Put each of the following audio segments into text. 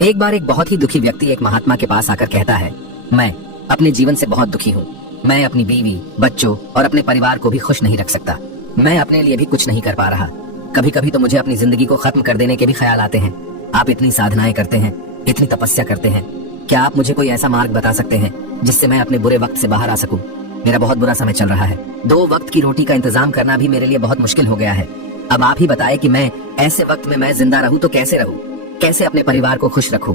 एक बार एक बहुत ही दुखी व्यक्ति एक महात्मा के पास आकर कहता है, मैं अपने जीवन से बहुत दुखी हूँ। मैं अपनी बीवी, बच्चों और अपने परिवार को भी खुश नहीं रख सकता। मैं अपने लिए भी कुछ नहीं कर पा रहा। कभी कभी तो मुझे अपनी जिंदगी को खत्म कर देने के भी ख्याल आते हैं। आप इतनी साधनाएं करते हैं, इतनी तपस्या करते हैं, क्या आप मुझे कोई ऐसा मार्ग बता सकते हैं जिससे मैं अपने बुरे वक्त से बाहर आ सकूं? मेरा बहुत बुरा समय चल रहा है। 2 वक्त की रोटी का इंतजाम करना भी मेरे लिए बहुत मुश्किल हो गया है। अब आप ही बताएं कि मैं ऐसे वक्त में मैं जिंदा रहूं तो कैसे रहूं, कैसे अपने परिवार को खुश रखूं?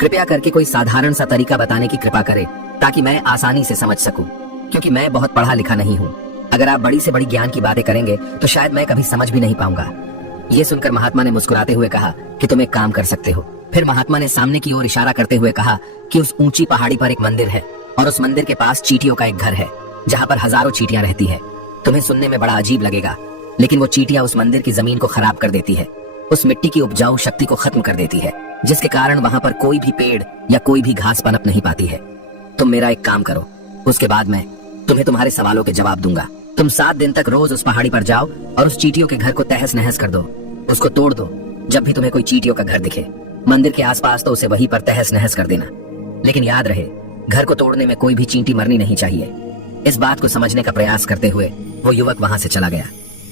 कृपया करके कोई साधारण सा तरीका बताने की कृपा करें ताकि मैं आसानी से समझ सकूं, क्योंकि मैं बहुत पढ़ा लिखा नहीं हूँ। अगर आप बड़ी से बड़ी ज्ञान की बातें करेंगे तो शायद मैं कभी समझ भी नहीं पाऊंगा। ये सुनकर महात्मा ने मुस्कुराते हुए कहा कि तुम एक काम कर सकते हो। फिर महात्मा ने सामने की ओर इशारा करते हुए कहा कि उस ऊंची पहाड़ी पर एक मंदिर है और उस मंदिर के पास चींटियों का एक घर है जहाँ पर हजारों चींटियां रहती है। तुम्हें सुनने में बड़ा अजीब लगेगा, लेकिन वो चींटियां उस मंदिर की जमीन को खराब कर देती है, उस मिट्टी की उपजाऊ शक्ति को खत्म कर देती है, जिसके कारण वहाँ पर कोई भी पेड़ या कोई भी घास पनप नहीं पाती है। तुम मेरा एक काम करो, उसके बाद मैं तुम्हें तुम्हारे सवालों के जवाब दूंगा। तुम 7 दिन तक रोज उस पहाड़ी पर जाओ और उस चींटियों के घर को तहस नहस कर दो, उसको तोड़ दो। जब भी तुम्हें कोई चींटियों का घर दिखे मंदिर के आसपास तो उसे वहीं पर तहस नहस कर देना, लेकिन याद रहे घर को तोड़ने में कोई भी चींटी मरनी नहीं चाहिए। इस बात को समझने का प्रयास करते हुए वो युवक वहां से चला गया।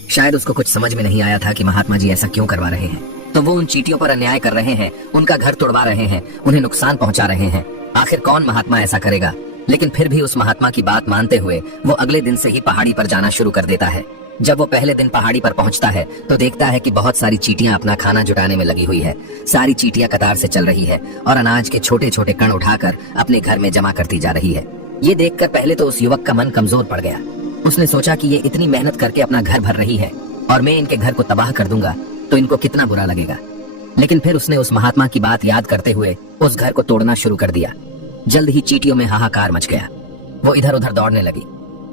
शायद उसको कुछ समझ में नहीं आया था कि महात्मा जी ऐसा क्यों करवा रहे हैं। तो वो उन चींटियों पर अन्याय कर रहे हैं, उनका घर तोड़वा रहे हैं, उन्हें नुकसान पहुंचा रहे हैं। आखिर कौन महात्मा ऐसा करेगा? लेकिन फिर भी उस महात्मा की बात मानते हुए वो अगले दिन से ही पहाड़ी पर जाना शुरू कर देता है। जब वो पहले दिन पहाड़ी पर पहुंचता है तो देखता है कि बहुत सारी चींटियां अपना खाना जुटाने में लगी हुई है। सारी चींटियां कतार से चल रही है और अनाज के छोटे छोटे कण उठाकर अपने घर में जमा करती जा रही है। ये देखकर पहले तो उस युवक का मन कमजोर पड़ गया। उसने सोचा कि ये इतनी मेहनत करके अपना घर भर रही है और मैं इनके घर को तबाह कर दूंगा तो इनको कितना बुरा लगेगा। लेकिन फिर उसने उस महात्मा की बात याद करते हुए उस घर को तोड़ना शुरू कर दिया। जल्द ही चींटियों में हाहाकार मच गया। वो इधर उधर दौड़ने लगी।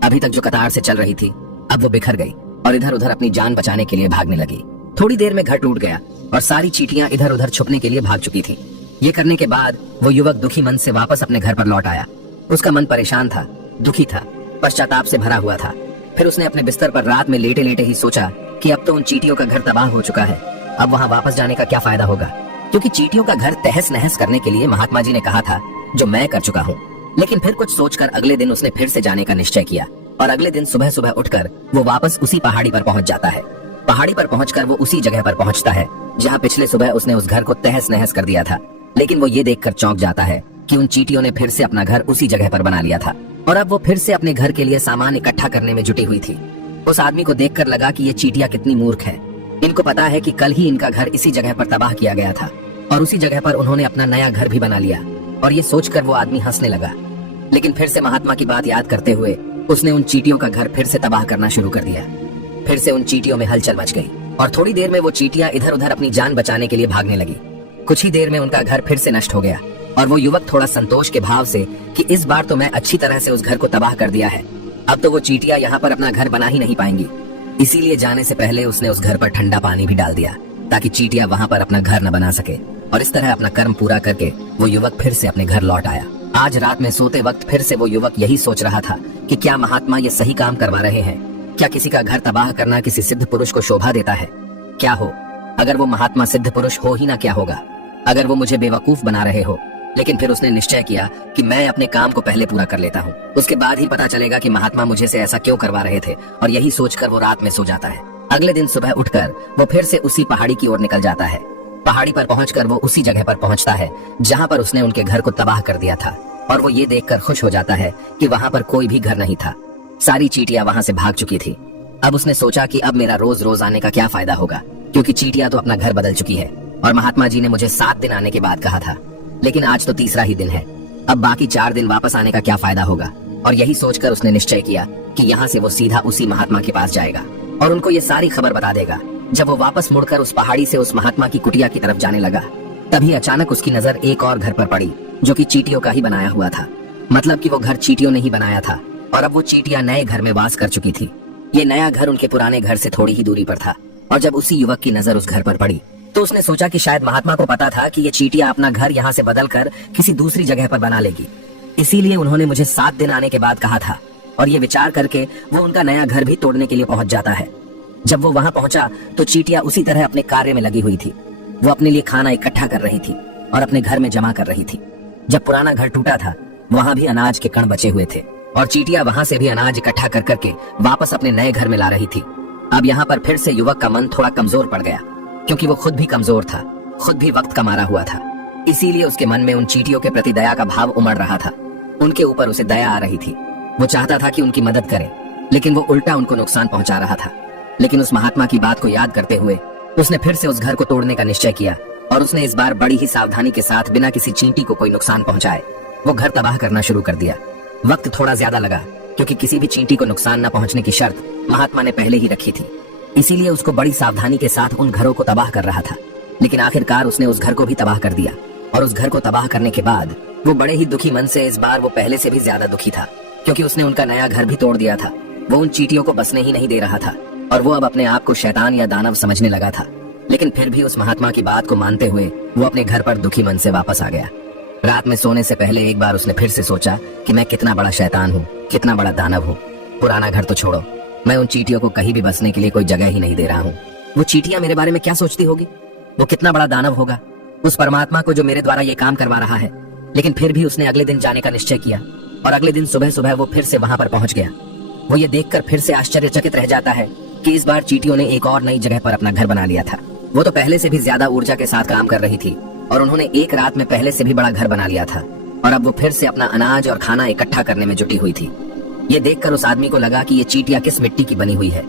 अभी तक जो कतार से चल रही थी अब वो बिखर गई और इधर उधर अपनी जान बचाने के लिए भागने लगी। थोड़ी देर में घर टूट गया और सारी चींटियां इधर उधर छुपने के लिए भाग चुकी थी। ये करने के बाद वो युवक दुखी मन से वापस अपने घर पर लौट आया। उसका मन परेशान था, दुखी था, पश्चाताप से भरा हुआ था। फिर उसने अपने बिस्तर पर रात में लेटे लेटे ही सोचा कि अब तो उन चींटियों का घर तबाह हो चुका है, अब वहाँ वापस जाने का क्या फायदा होगा, क्योंकि चींटियों का घर तहस नहस करने के लिए महात्मा जी ने कहा था, जो मैं कर चुका हूँ। लेकिन फिर कुछ सोचकर अगले दिन उसने फिर से जाने का निश्चय किया और अगले दिन सुबह सुबह उठकर वो वापस उसी पहाड़ी पर पहुंच जाता है। पहाड़ी पर पहुंचकर वो उसी जगह पर पहुंचता है जहाँ पिछले सुबह उसने उस घर को तहस नहस कर दिया था। लेकिन वो ये देखकर चौंक जाता है कि उन चींटियों ने फिर से अपना घर उसी जगह पर बना लिया था और अब वो फिर से अपने घर के लिए सामान इकट्ठा करने में जुटी हुई थी। उस आदमी को देखकर लगा कि ये चींटियां कितनी मूर्ख है। इनको पता है कि कल ही इनका घर इसी जगह पर तबाह किया गया था और उसी जगह पर उन्होंने अपना नया घर भी बना लिया। और ये सोचकर वो आदमी हंसने लगा। लेकिन फिर से महात्मा की बात याद करते हुए उसने उन चींटियों का घर फिर से तबाह करना शुरू कर दिया। फिर से उन चींटियों में हलचल मच गई और थोड़ी देर में वो चींटियां इधर उधर अपनी जान बचाने के लिए भागने लगी। कुछ ही देर में उनका घर फिर से नष्ट हो गया और वो युवक थोड़ा संतोष के भाव से कि इस बार तो मैं अच्छी तरह से उस घर को तबाह कर दिया है, अब तो वो चींटियां यहाँ पर अपना घर बना ही नहीं पाएंगी। इसीलिए जाने से पहले उसने उस घर पर ठंडा पानी भी डाल दिया ताकि चींटियां वहाँ पर अपना घर न बना सके। और इस तरह अपना कर्म पूरा करके वो युवक फिर से अपने घर लौट आया। आज रात में सोते वक्त फिर से वो युवक यही सोच रहा था कि क्या महात्मा ये सही काम करवा रहे हैं? क्या किसी का घर तबाह करना किसी सिद्ध पुरुष को शोभा देता है? क्या हो अगर वो महात्मा सिद्ध पुरुष हो ही ना, क्या होगा अगर वो मुझे बेवकूफ बना रहे हो? लेकिन फिर उसने निश्चय किया कि मैं अपने काम को पहले पूरा कर लेता हूँ, उसके बाद ही पता चलेगा कि महात्मा मुझे से ऐसा क्यों करवा रहे थे। और यही सोचकर वो रात में सो जाता है। अगले दिन सुबह उठकर वो फिर से उसी पहाड़ी की ओर निकल जाता है। पहाड़ी पर पहुंचकर वो उसी जगह पर पहुंचता है जहां पर उसने उनके घर को तबाह कर दिया था और वो ये देखकर खुश हो जाता है कि वहां पर कोई भी घर नहीं था। सारी चींटियां वहां से भाग चुकी थी। अब उसने सोचा कि अब मेरा रोज रोज आने का क्या फायदा होगा, क्योंकि चींटियां तो अपना घर बदल चुकी है और महात्मा जी ने मुझे 7 दिन आने के बाद कहा था, लेकिन आज तो तीसरा ही दिन है, अब बाकी 4 दिन वापस आने का क्या फायदा होगा। और यही सोचकर उसने निश्चय किया कि यहाँ से वो सीधा उसी महात्मा के पास जाएगा और उनको ये सारी खबर बता देगा। जब वो वापस मुड़कर उस पहाड़ी से उस महात्मा की कुटिया की तरफ जाने लगा, तभी अचानक उसकी नजर एक और घर पर पड़ी जो कि चींटियों का ही बनाया हुआ था। मतलब कि वो घर चींटियों ने ही बनाया था और अब वो चींटियां नए घर में वास कर चुकी थी। ये नया घर उनके पुराने घर से थोड़ी ही दूरी पर था और जब उसी युवक की नजर उस घर पर पड़ी तो उसने सोचा कि शायद महात्मा को पता था कि ये चींटियां अपना घर यहाँ से बदलकर किसी दूसरी जगह पर बना लेगी, इसीलिए उन्होंने मुझे 7 दिन आने के बाद कहा था। और ये विचार करके वो उनका नया घर भी तोड़ने के लिए पहुंच जाता है। जब वो वहां पहुंचा तो चींटियां उसी तरह अपने कार्य में लगी हुई थी। वो अपने लिए खाना इकट्ठा कर रही थी। और अपने घर में जमा कर रही थी। जब पुराना घर टूटा था वहां भी अनाज के कण बचे हुए थे और चींटियां वहां से भी अनाज इकट्ठा कर करके वापस अपने नए घर में ला रही थी। अब यहाँ पर फिर से युवक का मन थोड़ा कमजोर पड़ गया, क्योंकि वो खुद भी कमजोर था, खुद भी वक्त का मारा हुआ था। इसीलिए उसके मन में उन चींटियों के प्रति दया का भाव उमड़ रहा था। उनके ऊपर उसे दया आ रही थी। वो चाहता था कि उनकी मदद करे, लेकिन वो उल्टा उनको नुकसान पहुंचा रहा था। लेकिन उस महात्मा की बात को याद करते हुए उसने फिर से उस घर को तोड़ने का निश्चय किया और उसने इस बार बड़ी ही सावधानी के साथ बिना किसी चींटी को कोई नुकसान पहुंचाए वो घर तबाह करना शुरू कर दिया। वक्त थोड़ा ज्यादा लगा, क्योंकि किसी भी चींटी को नुकसान न पहुंचने की शर्त महात्मा ने पहले ही रखी थी। इसीलिए उसको बड़ी सावधानी के साथ उन घरों को तबाह कर रहा था। लेकिन आखिरकार उसने उस घर को भी तबाह कर दिया और उस घर को तबाह करने के बाद वो बड़े ही दुखी मन से, इस बार वो पहले से भी ज्यादा दुखी था, क्योंकि उसने उनका नया घर भी तोड़ दिया था। वो उन चींटियों को बसने ही नहीं दे रहा था और वो अब अपने आप को शैतान या दानव समझने लगा था। लेकिन फिर भी उस महात्मा की बात को मानते हुए वो अपने घर पर दुखी मन से वापस आ गया। रात में सोने से पहले एक बार उसने फिर से सोचा कि मैं कितना बड़ा शैतान हूँ, कितना बड़ा दानव हूँ। पुराना घर तो छोड़ो, मैं उन चींटियों को कहीं भी बसने के लिए कोई जगह ही नहीं दे रहा हूँ। वो चींटियां मेरे बारे में क्या सोचती होगी? वो कितना बड़ा दानव होगा उस परमात्मा को जो मेरे द्वारा ये काम करवा रहा है। लेकिन फिर भी उसने अगले दिन जाने का निश्चय किया और अगले दिन सुबह सुबह वो फिर से वहां पर पहुंच गया। वो ये देखकर फिर से आश्चर्यचकित रह जाता है कि इस बार चींटियों ने एक और नई जगह पर अपना घर बना लिया था। वो तो पहले से भी ज्यादा ऊर्जा के साथ काम कर रही थी और उन्होंने एक रात में पहले से भी बड़ा घर बना लिया था और अब वो फिर से अपना अनाज और खाना इकट्ठा करने में जुटी हुई थी। ये देखकर उस आदमी को लगा कि ये चींटियां किस मिट्टी की बनी हुई है।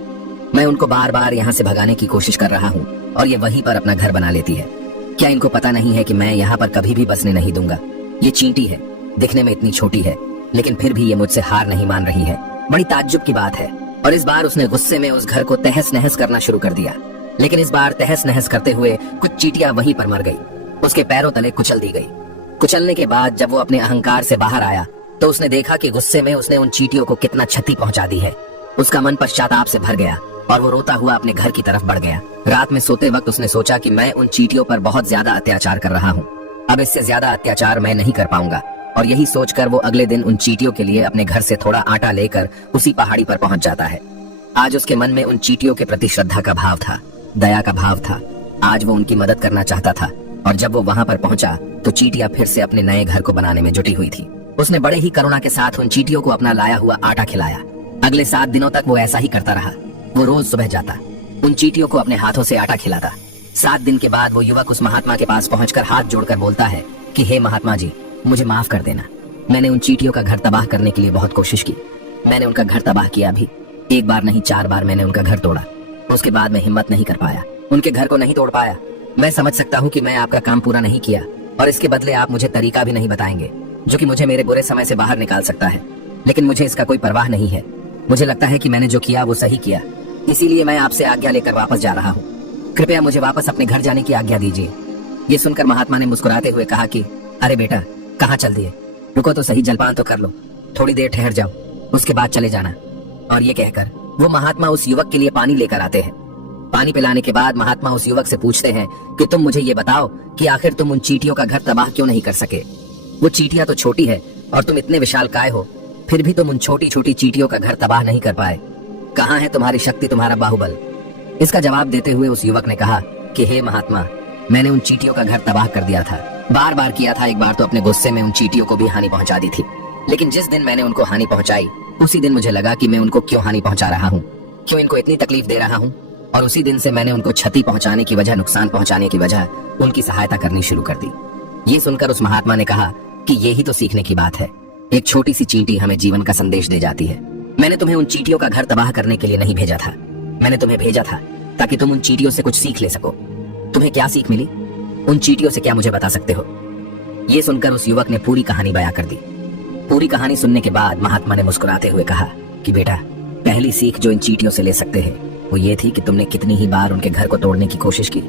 मैं उनको बार बार यहाँ से भगाने की कोशिश कर रहा हूँ और ये वहीं पर अपना घर बना लेती है। क्या इनको पता नहीं है कि मैं यहाँ पर कभी भी बसने नहीं दूंगा? ये चींटी है, दिखने में इतनी छोटी है, लेकिन फिर भी ये मुझसे हार नहीं मान रही है। बड़ी ताज्जुब की बात है। और इस बार उसने गुस्से में उस घर को तहस नहस करना शुरू कर दिया। लेकिन इस बार तहस नहस करते हुए कुछ चींटियां वहीं पर मर गई, उसके पैरों तले कुचल दी गई। कुचलने के बाद जब वो अपने अहंकार से बाहर आया तो उसने देखा कि गुस्से में उसने उन चींटियों को कितना क्षति पहुंचा दी है। उसका मन पश्चाताप से भर गया और वो रोता हुआ अपने घर की तरफ बढ़ गया। रात में सोते वक्त उसने सोचा कि मैं उन चींटियों पर बहुत ज्यादा अत्याचार कर रहा हूँ, अब इससे ज्यादा अत्याचार मैं नहीं कर पाऊंगा। और यही सोचकर वो अगले दिन उन चींटियों के लिए अपने घर से थोड़ा आटा लेकर उसी पहाड़ी पर पहुंच जाता है। आज उसके मन में उन चींटियों के प्रति श्रद्धा का भाव था, दया का भाव था। आज वो उनकी मदद करना चाहता था। और जब वो वहां पर पहुंचा तो चींटियां फिर से अपने नए घर को बनाने में जुटी हुई थी। उसने बड़े ही करुणा के साथ उन चींटियों को अपना लाया हुआ आटा खिलाया। अगले 7 दिनों तक वो ऐसा ही करता रहा। वो रोज सुबह जाता, उन चींटियों को अपने हाथों से आटा खिलाता। 7 दिन के बाद वो युवक उस महात्मा के पास पहुंचकर हाथ जोड़कर बोलता है कि हे महात्मा जी, मुझे माफ कर देना। मैंने उन चींटियों का घर तबाह करने के लिए बहुत कोशिश की। मैंने उनका घर तबाह किया भी, 1 बार नहीं 4 बार मैंने उनका घर तोड़ा। उसके बाद मैं हिम्मत नहीं कर पाया, उनके घर को नहीं तोड़ पाया। मैं समझ सकता हूँ कि मैं आपका काम पूरा नहीं किया और इसके बदले आप मुझे तरीका भी नहीं बताएंगे जो कि मुझे मेरे बुरे समय से बाहर निकाल सकता है। लेकिन मुझे इसका कोई परवाह नहीं है। मुझे लगता है कि मैंने जो किया वो सही किया, इसीलिए मैं आपसे आज्ञा लेकर वापस जा रहा हूँ। कृपया मुझे वापस अपने घर जाने की आज्ञा दीजिए। ये सुनकर महात्मा ने मुस्कुराते हुए कहा कि अरे बेटा, कहाँ चल दिए? रुको तो सही, जलपान तो कर लो, थोड़ी देर ठहर जाओ, उसके बाद चले जाना। और ये कहकर वो महात्मा उस युवक के लिए पानी लेकर आते हैं। पानी पिलाने के बाद महात्मा उस युवक से पूछते हैं कि तुम मुझे ये बताओ कि आखिर तुम उन चींटियों का घर तबाह क्यों नहीं कर सके? वो चींटियां तो छोटी है और तुम इतने विशालकाय हो, फिर भी तुम उन छोटी छोटी चींटियों का घर तबाह नहीं कर पाए। कहाँ है तुम्हारी शक्ति, तुम्हारा बाहुबल? इसका जवाब देते हुए उस युवक ने कहा कि हे महात्मा, मैंने उन चींटियों का घर तबाह कर दिया था, बार बार किया था। एक बार तो अपने गुस्से में उन चींटियों को भी हानि पहुंचा दी थी। लेकिन जिस दिन मैंने उनको हानि पहुंचाई उसी दिन मुझे लगा कि मैं उनको क्यों हानि पहुंचा रहा हूँ, क्यों इनको इतनी तकलीफ दे रहा हूँ। और उसी दिन से मैंने उनको क्षति पहुंचाने की वजह, नुकसान पहुंचाने की वजह उनकी सहायता करनी शुरू कर दी। ये सुनकर उस महात्मा ने कहा कि ये ही तो सीखने की बात है। एक छोटी सी चींटी हमें जीवन का संदेश दे जाती है। मैंने तुम्हें उन चींटियों का घर तबाह करने के लिए नहीं भेजा था, मैंने तुम्हें भेजा था ताकि तुम उन चींटियों से कुछ सीख ले सको। तुम्हें क्या सीख मिली? उन चींटियों से क्या मुझे बता सकते हो? ये सुनकर उस युवक ने पूरी कहानी बयां कर दी। पूरी कहानी सुनने के बाद महात्मा ने मुस्कुराते हुए कहा कि बेटा, पहली सीख जो इन चींटियों से ले सकते हैं वो ये थी कि तुमने कितनी ही बार उनके घर को तोड़ने की कोशिश की,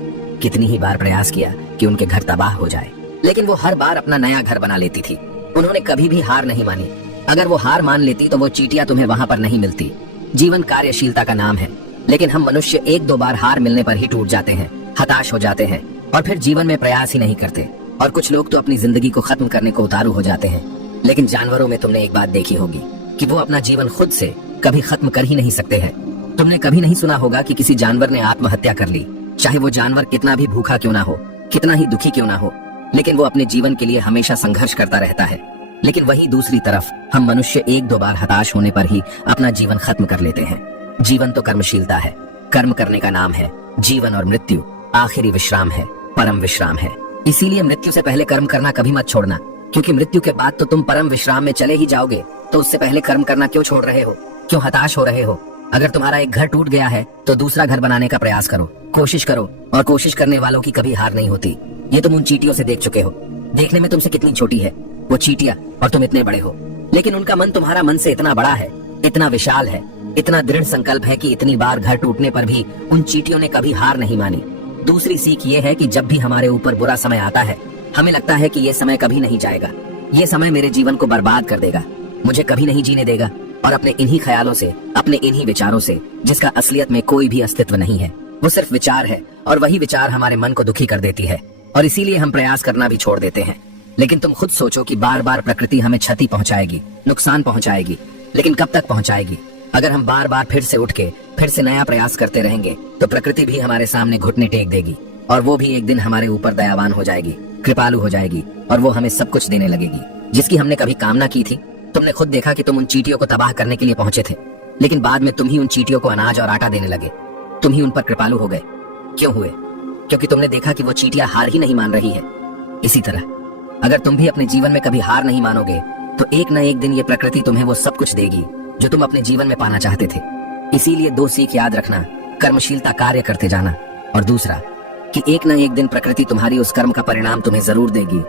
कितनी ही बार प्रयास किया कि उनके घर तबाह हो जाए, लेकिन वो हर बार अपना नया घर बना लेती थी। उन्होंने कभी भी हार नहीं मानी। अगर वो हार मान लेती तो वो चींटियां तुम्हें वहां पर नहीं मिलती। जीवन कार्यशीलता का नाम है, लेकिन हम मनुष्य 1-2 बार हार मिलने पर ही टूट जाते हैं, हताश हो जाते हैं और फिर जीवन में प्रयास ही नहीं करते। और कुछ लोग तो अपनी जिंदगी को खत्म करने को उतारू हो जाते हैं। लेकिन जानवरों में तुमने एक बात देखी होगी कि वो अपना जीवन खुद से कभी खत्म कर ही नहीं सकते हैं। तुमने कभी नहीं सुना होगा कि किसी जानवर ने आत्महत्या कर ली, चाहे वो जानवर कितना भी भूखा क्यों ना हो, कितना ही दुखी क्यों ना हो। लेकिन वो अपने जीवन के लिए हमेशा संघर्ष करता रहता है। लेकिन वही दूसरी तरफ हम मनुष्य एक दो बार हताश होने पर ही अपना जीवन खत्म कर लेते हैं। जीवन तो कर्मशीलता है, कर्म करने का नाम है। जीवन और मृत्यु आखिरी विश्राम है, परम विश्राम है। इसीलिए मृत्यु से पहले कर्म करना कभी मत छोड़ना, क्योंकि मृत्यु के बाद तो तुम परम विश्राम में चले ही जाओगे। तो उससे पहले कर्म करना क्यों छोड़ रहे हो? क्यों हताश हो रहे हो? अगर तुम्हारा एक घर टूट गया है तो दूसरा घर बनाने का प्रयास करो, कोशिश करो। और कोशिश करने वालों की कभी हार नहीं होती। ये तुम उन चींटियों से देख चुके हो। देखने में तुमसे कितनी छोटी है वो चींटियां और तुम इतने बड़े हो, लेकिन उनका मन तुम्हारा मन से इतना बड़ा है, इतना विशाल है, इतना दृढ़ संकल्प है कि इतनी बार घर टूटने पर भी उन चींटियों ने कभी हार नहीं मानी। दूसरी सीख ये है कि जब भी हमारे ऊपर बुरा समय आता है, हमें लगता है कि ये समय कभी नहीं जाएगा, ये समय मेरे जीवन को बर्बाद कर देगा, मुझे कभी नहीं जीने देगा। और अपने इन्हीं ख्यालों से, अपने इन्हीं विचारों से, जिसका असलियत में कोई भी अस्तित्व नहीं है, वो सिर्फ विचार है, और वही विचार हमारे मन को दुखी कर देती है, और इसीलिए हम प्रयास करना भी छोड़ देते हैं। लेकिन तुम खुद सोचो कि बार बार प्रकृति हमें क्षति पहुंचाएगी, नुकसान पहुंचाएगी, लेकिन कब तक पहुंचाएगी? अगर हम बार बार फिर से उठ के फिर से नया प्रयास करते रहेंगे तो प्रकृति भी हमारे सामने घुटने टेक देगी, और वो भी एक दिन हमारे ऊपर दयावान हो जाएगी, कृपालु हो जाएगी, और वो हमें सब कुछ देने लगेगी जिसकी हमने कभी कामना की थी। तुमने खुद देखा कि तुम उन चींटियों को तबाह करने के लिए पहुंचे थे, लेकिन बाद में तुम ही उन चींटियों को अनाज और आटा देने लगे, तुम ही उन पर कृपालु हो गए। क्यों हुए? क्योंकि तुमने देखा कि वो चींटियां हार ही नहीं मान रही है। इसी तरह अगर तुम भी अपने जीवन में कभी हार नहीं मानोगे तो एक न एक दिन ये प्रकृति तुम्हें वो सब कुछ देगी जो तुम अपने जीवन में पाना चाहते थे। इसीलिए दो सीख याद रखना, कर्मशीलता कार्य करते जाना, और दूसरा कि एक न एक दिन प्रकृति तुम्हारी उस कर्म का परिणाम तुम्हें जरूर देगी।